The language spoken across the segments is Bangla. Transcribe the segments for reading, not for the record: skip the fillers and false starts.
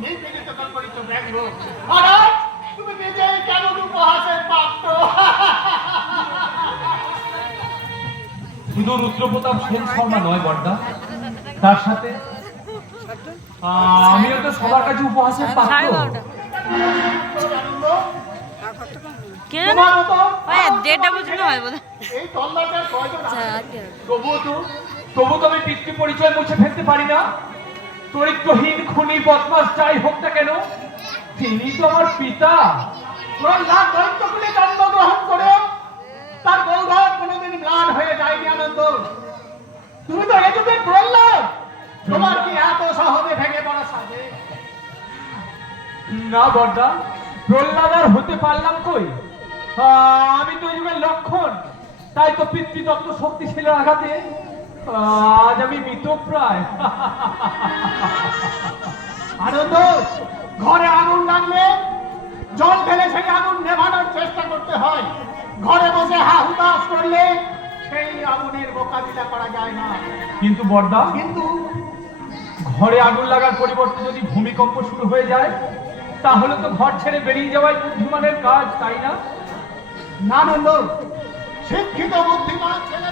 নিপীড়িত কল্পনিত ব্যঙ্গ। মহারাজ, তুমি নিজেই কেন উপহাসের পাত্র? শুধু রুদ্রপ্রতাপ সেন শর্মা নয় বড়দা, তার সাথে আমিও তো সবার কাছে উপহাসের পাত্র। তবু তো আমি পিতৃ পরিচয় মুছে ফেলতে পারি না। চরিত্রহীন খুনি বদমাস যাই হোক না কেন, তিনি তো আমার পিতা। দৈত্যকুলে জন্মগ্রহণ করে তার গৌরব কোনোদিন ম্লান হয়ে যায়নি আনন্দ। তুমি তো এ যুগে প্রহ্লাদ, তোমার কি এত সহজে ভেঙে পড়া সাজে? না বড়দা, প্রহ্লাদ আর হতে পারলাম কই? আমি তো এই যুগের লক্ষণ। তাই তো পিতৃতত্ত্ব শক্তিশীলের আঘাতে আজ আমি মৃতপ্রায়। আনন্দ, ঘরে আগুন লাগলে জল ফেলে সেই আগুন নেভানোর চেষ্টা করতে হয়। ঘরে বসে হা হুতাশ করলে সেই আগুনের মোকাবিলা করা যায় না। কিন্তু বড়দা, কিন্তু ঘরে আগুন লাগার পরিবর্তে যদি ভূমিকম্প শুরু হয়ে যায়, তাহলে তো ঘর ছেড়ে বেরিয়ে যাওয়াই বুদ্ধিমানের কাজ, তাই না? না নন্দ, শিক্ষিত বুদ্ধিমান ছেলে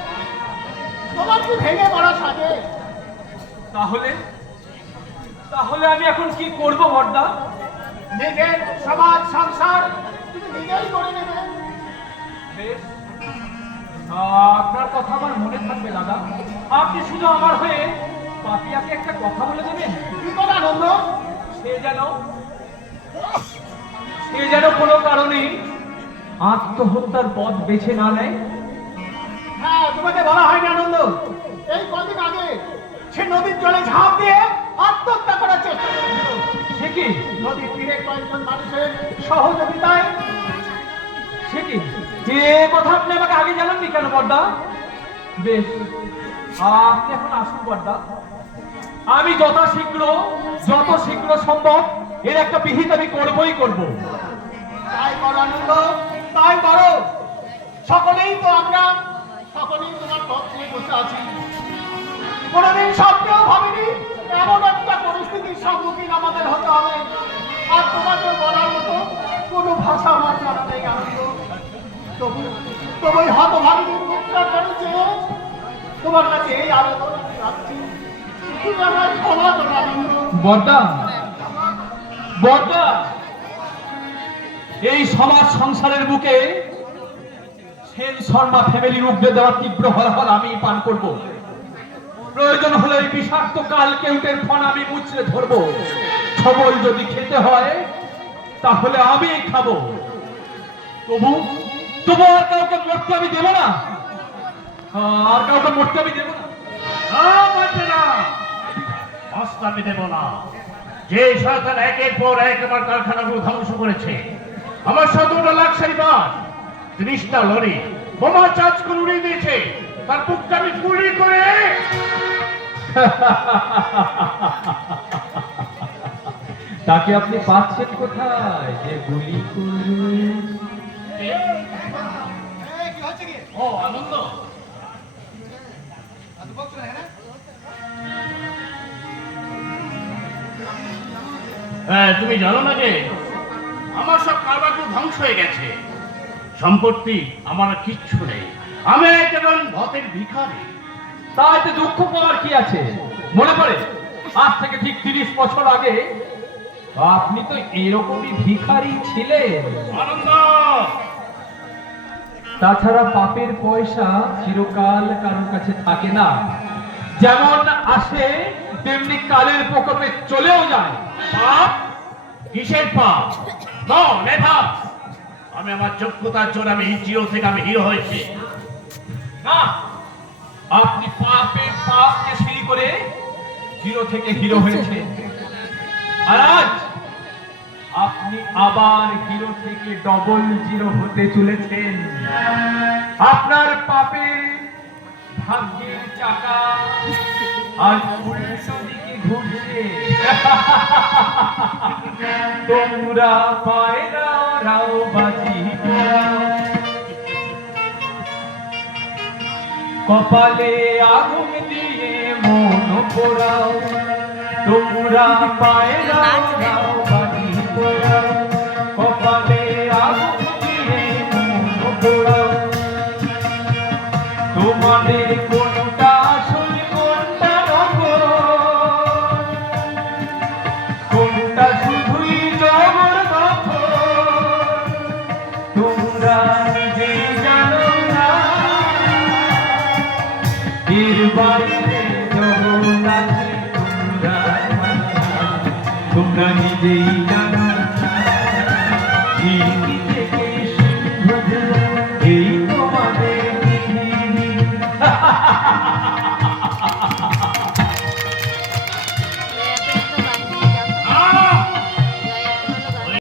তোমার কি ভেঙে পড়া সাজে? তাহলে তাহলে আমি এখন কি করব বড়দা? নিজের সমাজ সংসার তুমি নিজেই করে নেবে। বেশ, আপনার কথা আমার মনে থাকবে দাদা। আপনি শুধু আমার হয়ে পাপিয়াকে একটা কথা বলে দেবেন। কি কথা আনন্দ? সে যেন কোনো কারণে আত্মহত্যার পথ বেছে না নেয়। হ্যাঁ, তোমাকে বলা হয়নি আনন্দ? এই কদিন আগে সে নদীর জলে ঝাঁপ দিয়ে আত্মহত্যা করার চেষ্টা করেছিল। সে কি? নদীর তীরে কয়েকজন মানুষের সহযোগিতায়। সে কি? যে কথা আপনি আমাকে আগে জানাননি কেন বড়দা? বেশ, আপনি এখন আসুন বড়দা। আমি যত শীঘ্র সম্ভব এর একটা বিহিত আমি করবই করব। তাই করো আনন্দ, তাই করো। সকলেই তোমার পথ নিয়ে বসে আছি। কোনোদিন স্বপ্নেও ভাবিনি এমন একটা পরিস্থিতির সম্মুখীন আমাদের হতে হবে। আর তোমাকে বলার মতো কোনো ভাষা আমার জানা নেই আনন্দ। তবুই হতভাগিনীর মুখটা করেছে তোমার কাছে এই আবেদন আমি রাখছি। তুমি আমার ক্ষমা করো আনন্দ। বড়দা, এই সমাজ সংসারের বুকে সেন শর্মা ফ্যামিলির উগড়ে দেওয়া তীব্র হলাহল আমি পান করব। প্রয়োজন হলে ওই বিষাক্ত কাল কেউটের ফণ আমি মুচড়ে ধরবো। ছবল যদি খেতে হয় তাহলে আমি খাবো। তবু আর কাউকে মরতে আমি দেব না। আমি দেব না। যে শয়তান একের পর এক আমার কারখানাগুলো ধ্বংস করেছে, আমার 17টা লাক্সারি বাস, 30টা লরি, বোমা চার্জ করে উড়িয়ে দিয়েছে, তার বুকটা আমি গুলি করে তাকে আপনি পাচ্ছেন কোথায় যে গুলি করবেন? ও আনন্দ, তুমি জানো না যে আমার সব কারবারগুলো ধ্বংস হয়ে গেছে। সম্পত্তি আমার আর কিচ্ছু নেই। আমি একজন ভতের ভিখারি। তাতে দুঃখ পাওয়ার কি আছে? মনে পড়ে আজ থেকে ঠিক 30 বছর আগে আপনি তো এরকমই ভিখারি ছিলেন। আনন্দ, তাছাড়া পাপের পয়সা চিরকাল কারোর কাছে থাকে না। যেমন আসে তেমনি কালের প্রকোপে চলেও যায়। পাপ? কিসের পাপ? নেভা। আমি আমার যোগ্যতার জন্য আমি জিরো থেকে আমি হিরো হয়েছি। না, আপনি পাপকে সিঁড়ি করে জিরো থেকে হিরো হয়েছে। আর আজ আপনি আবার হিরো থেকে ডবল জিরো হতে চলেছেন। আপনার পাপের ভাগ্যের চাকা আর উল্টো দিকে ঘুরছে। তোমরা পায়রা রাও বাজি, কপালে আগুন দিয়ে মন পোড়াও। তোমরা পায়রা নাও বাড়ি পোড়াও, কপালে আগুন দিয়ে মুখ পোড়াও। তোমাদের কোনটা আসল কোনটা নকল, কোনটা শুধুই জবরদখল, তোমরা নিজেই জানো না। এর বাইরে জগৎ আছে তোমরা নিজেই জানো।